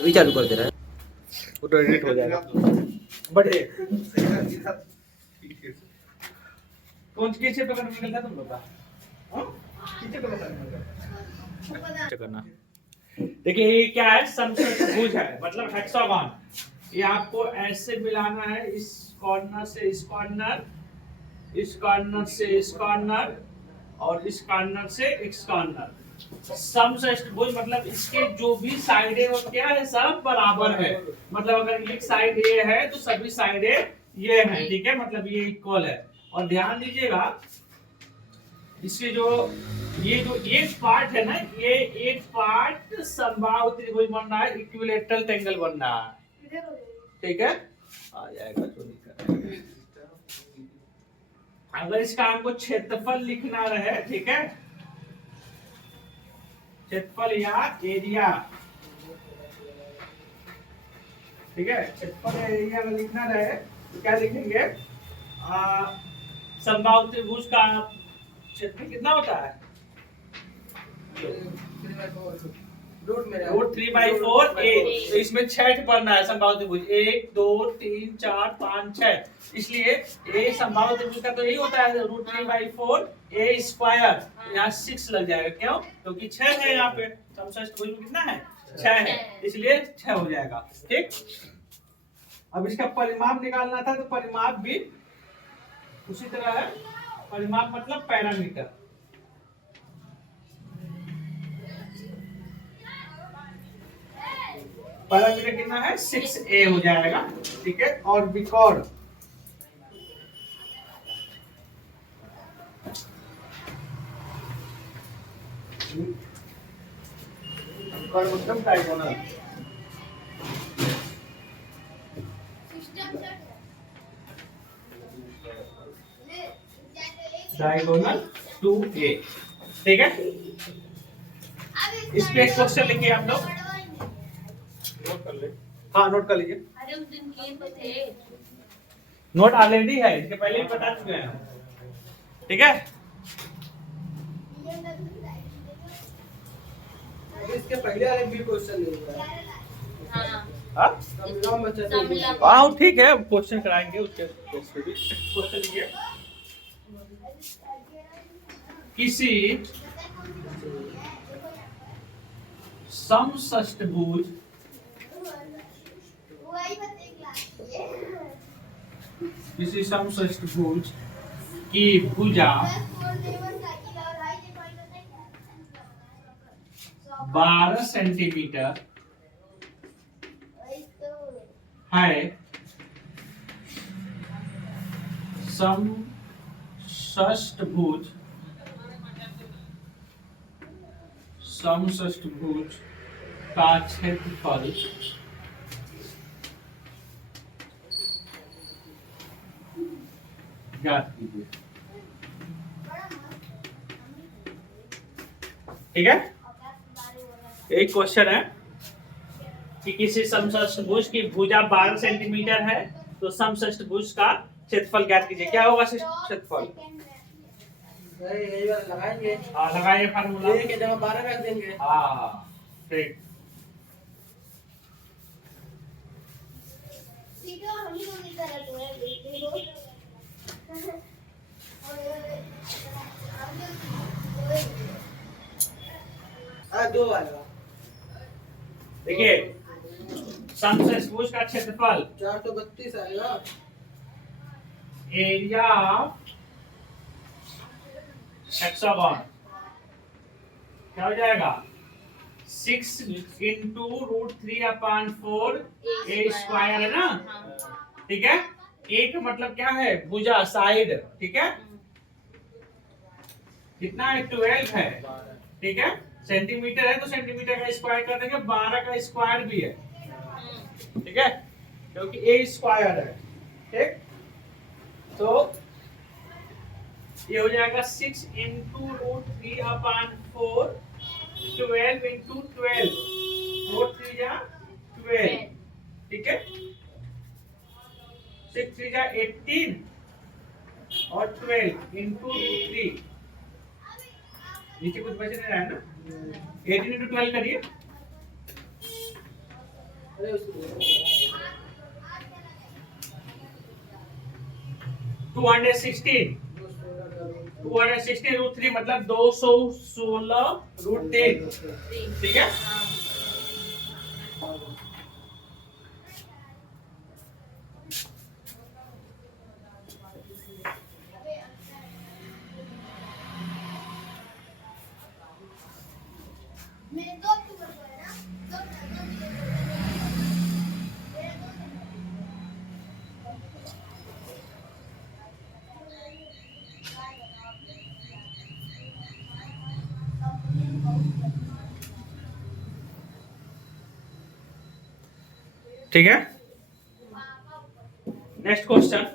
अभी चालू कर दे रहा है, वो तो एडिट हो जाएगा। बट कौन किस पे करने निकलता तुम लोग का? हाँ? किस पे करना? देखिए ये क्या है, समचतुर्भुज है, मतलब हेक्सागन। ये आपको ऐसे मिलाना है, इस कॉर्नर से इस कॉर्नर, इस कॉर्नर से इस कॉर्नर, और इस कॉर्नर से इस कॉर्नर। समचतुर्भुज मतलब इसके जो भी साइडें वो क्या है, सब बराबर है। मतलब अगर एक साइड ये है तो सभी साइडें ये हैं, ठीक है, मतलब ये इक्वल है। और ध्यान दीजिएगा, इसके जो ये जो एक पार्ट है ना, ये एक पार्ट समबाहु त्रिभुज बन रहा है, इक्विलैटरल ट्रायंगल बन रहा है, ठीक है, आ जाएगा तो दिक्कत नहीं। अगर इसका हमको क्षेत्रफल लिखना रहे, ठीक है, क्षेत्रफल या एरिया, ठीक है, क्षेत्रफल या एरिया अगर लिखना रहे तो क्या लिखेंगे, समबाहु त्रिभुज का क्षेत्रफल कितना होता है, रूट 3/4 ए। तो इसमें 6 पढ़ना है समबाहु त्रिभुज, 1 2 3 4 5 6, इसलिए ए समबाहु त्रिभुज का तो यही होता है रूट 3/4 ए स्क्वायर। यहाँ 6 लग जाएगा, क्यों, क्योंकि 6 है यहाँ पे, समचतुर्भुज में कितना है, 6 है, इसलिए 6 हो जाएगा, ठीक। अब इसका परिमाप निकालना था, तो परिमाप भी उसी तरह है, परिमाप मतलब पैरामीटर। पैरामीटर कितना है, 6a हो जाएगा, ठीक है। और बिकॉर्ड मतलब डायगोनल, डायगोनल 2a, ठीक है। इस पे एक क्वेश्चन लिखिए आप लोग, नोट कर ले, हाँ नोट कर लीजिए। अरे उस दिन किए तो थे, नोट ऑलरेडी है, इसके पहले ही बता चुके हैं, ठीक है। इसके पहले वाले भी क्वेश्चन नहीं हुआ है। हाँ हाँ ठीक है, क्वेश्चन कराएंगे उसके भी क्वेश्चन लिखिए। किसी समषष्ठभुज की भुजा 12 सेंटीमीटर है, समषष्ठभुज का क्षेत्रफल ज्ञात कीजिए, ठीक है। एक क्वेश्चन है कि किसी समषष्ठभुज की भुजा 12 सेंटीमीटर है, तो समषष्ठभुज का क्षेत्रफल ज्ञात कीजिए। क्या होगा क्षेत्रफल, लगाएंगे, हाँ लगाइए फार्मूला, के जगह 12 रख देंगे। हाँ ठीक, दो आएगा, देखिए समषष्ठभुज का क्षेत्रफल 432 आएगा, एरिया ऑफ हेक्सागन क्या हो जाएगा, 6 इंटू रूट 3/4 ए स्क्वायर है ना, ठीक है। एक मतलब क्या है, भुजा, साइड, ठीक है, कितना है, 12 है, ठीक है। सेंटीमीटर है तो सेंटीमीटर का स्क्वायर कर देंगे, 12 का स्क्वायर भी है, ठीक है, क्योंकि ए स्क्वायर है, ठीक। तो ये हो जाएगा 6 इंटू रूट 3/4, 12 इंटू 12, 4 3 जा 12, ठीक है, 6 3 जा 18 और 12 इंटू 3, नीचे कुछ बच नहीं रहा है ना, 18 इंटू 12 करिए, 216 मतलब 216 √3, ठीक है। हाँ ठीक है। नेक्स्ट क्वेश्चन,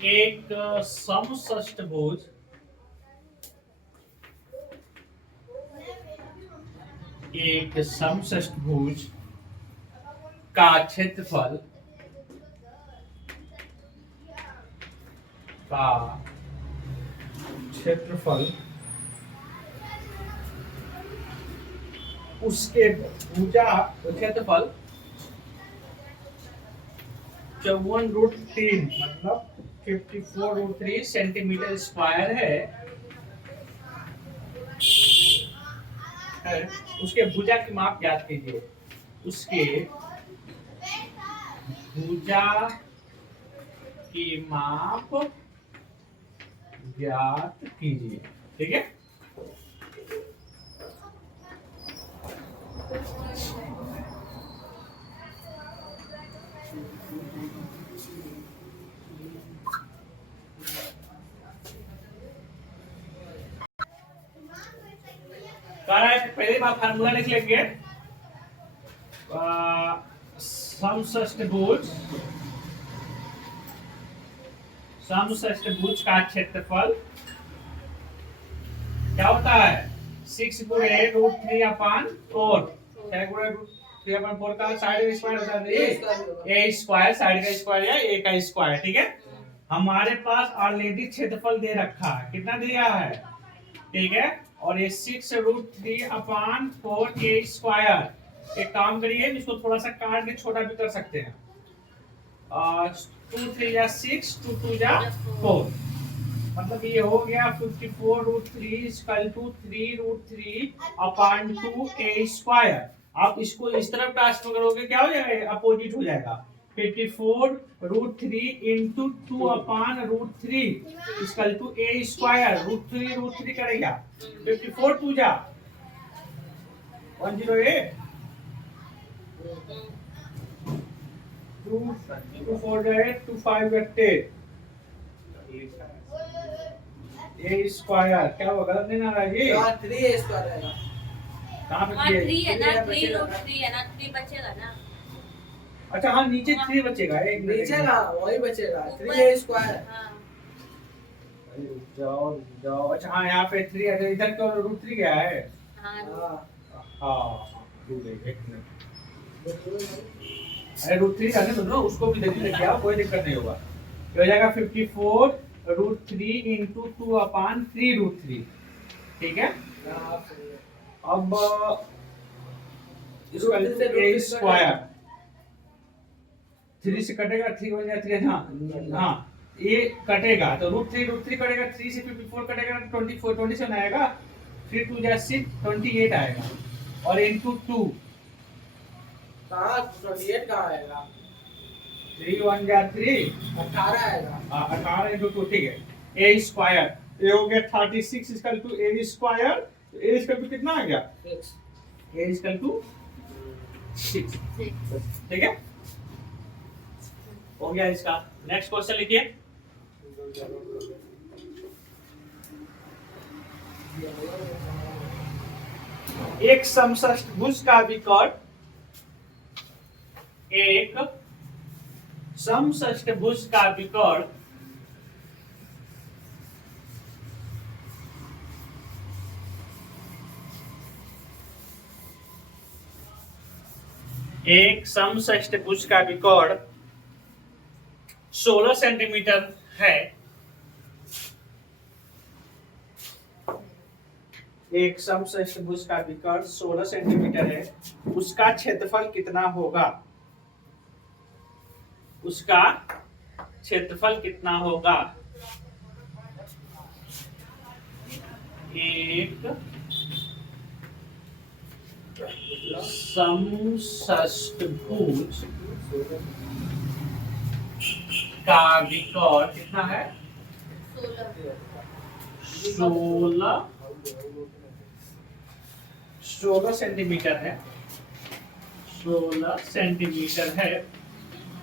एक समषष्ठभुज का क्षेत्रफल उसके भुजा क्षेत्रफल 54√3 मतलब 54√3 सेंटीमीटर स्क्वायर है। उसके भुजा की माप ज्ञात कीजिए। उसके भुजा की माप ज्ञात कीजिए, ठीक है। पहले बार फार्मूला लिख लेंगे। समषष्ठभुज का क्षेत्रफल क्या होता है? 6 गुणे √3/4, 6 गुणे √3/4 का साइड का स्क्वायर होता है ए स्क्वायर, साइड का स्क्वायर या ए का स्क्वायर, ठीक है। हमारे पास ऑलरेडी क्षेत्रफल दे रखा है, कितना दिया है, ठीक है। और ये 6√3/4 ए स्क्वायर। एक काम करिए, इसको थोड़ा सा काट के छोटा भी कर सकते हैं। 2 3 या 6, 2 2 या 4, मतलब ये हो गया 54√3 इक्वल टू 3√3/2 ए स्क्वायर। आप इसको इस तरफ ट्रांसफर करोगे क्या हो जाएगा, अपोजिट हो जाएगा। 54√3 into 2/√3 equal to a square. √3 करेगा 54 2 जा 108 2 4 8 2 5 8 ए स्क्वायर। क्या होगा, गलत नहीं ना रहा जी? 3 स्क्वायर आएगा। कहाँ पे 3 है ना, 3√3 है ना, 3 बचेगा ना। अच्छा हाँ, नीचे 3 बचेगा, एक नीचे का वही बचेगा 3 स्क्वायर। हाँ जाओ जाओ, अच्छा हाँ यहाँ पे 3 है, इधर तो √3 गया है। हाँ हाँ एक मिनट, अरे √3 जाने दो ना, उसको भी देखिए क्या, कोई दिक्कत नहीं होगा। ये हो जाएगा 54√3 इंटू 2/3√3, ठीक है। अब इसका ए स्क्वायर 3 से कटेगा, 3 हो जाएगा 3, हाँ ये कटेगा तो √3 कटेगा, 3 से 54 कटेगा तो 24 27 आएगा। 3 2 जा 6 28 आएगा। और इंटू 2 कहाँ 28 कहाँ आएगा? 3 1 जा 3 18 आएगा। 18 इंटू 2, ठीक है। ए स्क्वायर ये हो गया 36 equal to a square. A equal to कितना आ गया, 6 ए इक्वल टू 6, ठीक है। हो गया इसका। नेक्स्ट क्वेश्चन लिखिए। एक समषष्ठभुज का विकर्ण, एक समषष्ठभुज का विकर्ण एक समषष्ठभुज का विकर्ण 16 सेंटीमीटर है, एक समचतुर्भुज का विकर्ण 16 सेंटीमीटर है, उसका क्षेत्रफल कितना होगा? उसका क्षेत्रफल कितना होगा? एक समचतुर्भुज का विकर्ण कितना है? 16 सेंटीमीटर है, 16 सेंटीमीटर है,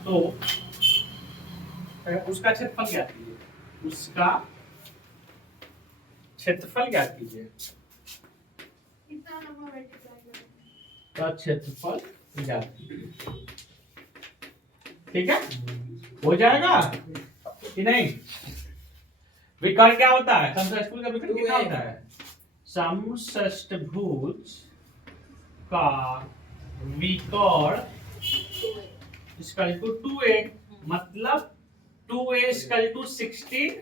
तो उसका क्षेत्रफल ज्ञात कीजिए। उसका क्षेत्रफल ज्ञात कीजिए। का क्षेत्रफल ज्ञात कीजिए। ठीक है, हो जाएगा कि नहीं? विकर्ण क्या होता है? समचतुर्भुज का विकर्ण कितना होता है? समचतुर्भुज का विकर्ण इसका इक्वल 2a, मतलब 2a equal to 16,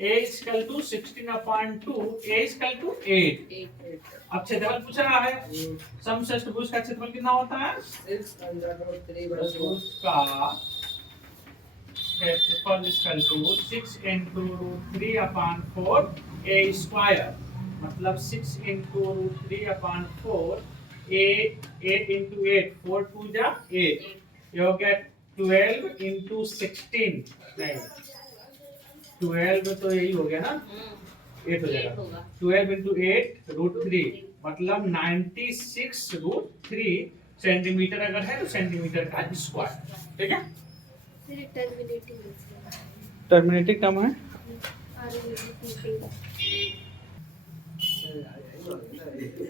a equal to 16/2, a equal to 8। अब क्षेत्रफल पूछ रहा है, समचतुर्भुज का क्षेत्रफल कितना होता है? 6/3/4। उसका क्षेत्रफल equal to 6 into √3/4 a square, मतलब 6 into √3/4 a 8 into 8 4 2 जा 8, ये हो गया 12 into 16, नहीं 12 तो यही हो गया ना, 8 हो जाएगा। 12 into 8 √3, मतलब 96√3 सेंटीमीटर अगर है तो सेंटीमीटर का स्क्वायर। ठीक है, टर्मिनेटिंग टर्म है।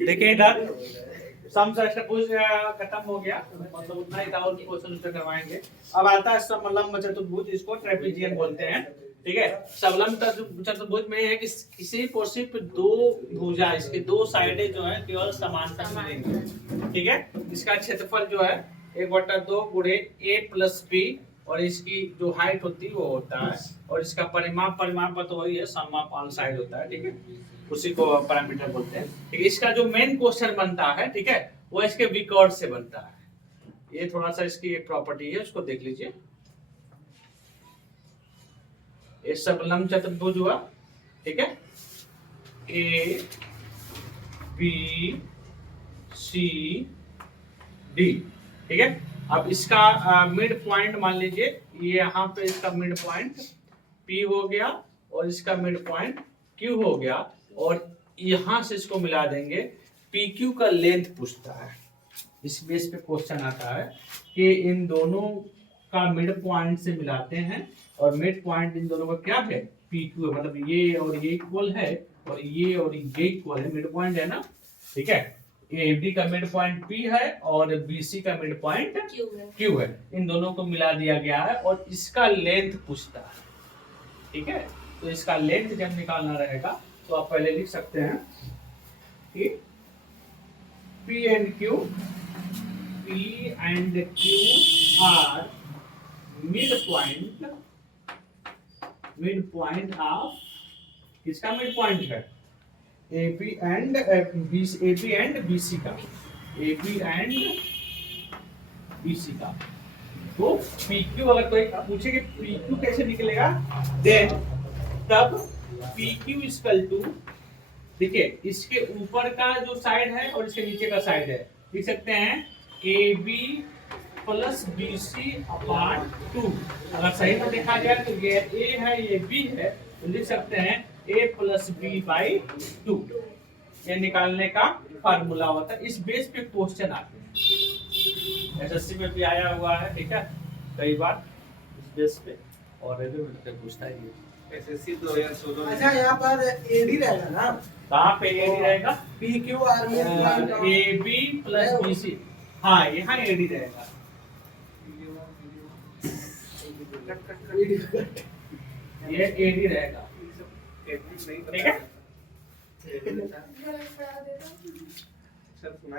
देखिए इधर समचतुर्भुज खत्म हो गया, मतलब उतना ही था, और क्वेश्चन उत्तर करवाएंगे। अब आता है समलंब चतुर्भुज, इसको ट्रेपेजियन बोलते हैं। ठीक है, समलंब चतुर्भुज में है कि किसी को सिर्फ दो भुजा, इसके दो साइडें जो है केवल समांतर मिलेंगी। ठीक है, इसका क्षेत्रफल जो है 1/2 गुणे a + b, और इसकी जो हाइट होती है वो होता है, और इसका परिमाप तो वही है, समाप ऑन साइड होता है। ठीक है, उसी को पैरामीटर बोलते हैं। ठीक है, इसका जो मेन क्वेश्चन बनता है, ठीक है, वो इसके विकर्ण से बनता है। ये थोड़ा सा इसकी एक प्रॉपर्टी है, उसको देख लीजिए। ये समलंब चतुर्भुज हुआ, ठीक है, ए बी सी डी। ठीक है, अब इसका मिड पॉइंट मान लीजिए, ये यहाँ पे इसका मिड पॉइंट P हो गया, और इसका मिड पॉइंट Q हो गया, और यहाँ से इसको मिला देंगे। PQ का लेंथ पूछता है, इस बेस पे क्वेश्चन आता है कि इन दोनों का मिड पॉइंट से मिलाते हैं, और मिड पॉइंट इन दोनों का क्या है? PQ है, मतलब ये और ये इक्वल है, और ये इक्वल है, मिड पॉइंट है ना। ठीक है, AB का मिड पॉइंट P है, और BC का मिड पॉइंट Q है। इन दोनों को मिला दिया गया है, और इसका लेंथ पूछता है। ठीक है, तो इसका लेंथ जब निकालना रहेगा तो आप पहले लिख सकते हैं कि P and Q are mid point of, किसका मिड पॉइंट है? AB and BC का, AB and BC का। तो PQ अगर कोई पूछे कि PQ कैसे निकलेगा, देन तब PQ इक्वल टू, देखिए इसके ऊपर का जो साइड है और इसके नीचे का साइड है, लिख सकते हैं AB + BC/2। अगर सही में देखा जाए तो ये A है, ये B है, तो लिख सकते हैं A + B/2। ये निकालने का फार्मूला होता है। इस बेस पे क्वेश्चन आते हैं, एसएससी में भी आया हुआ है। ठीक है, कई बार इस बेस पे, और रेलवे में तो पूछता ही है। एसएससी 2016 में। अच्छा, यहाँ पर AD रहेगा ना? कहाँ पे AD रहेगा? PQR में AB + BC, हाँ यहाँ AD रहेगा। ये AD रहेगा। ठीक है, सर सुनाइए।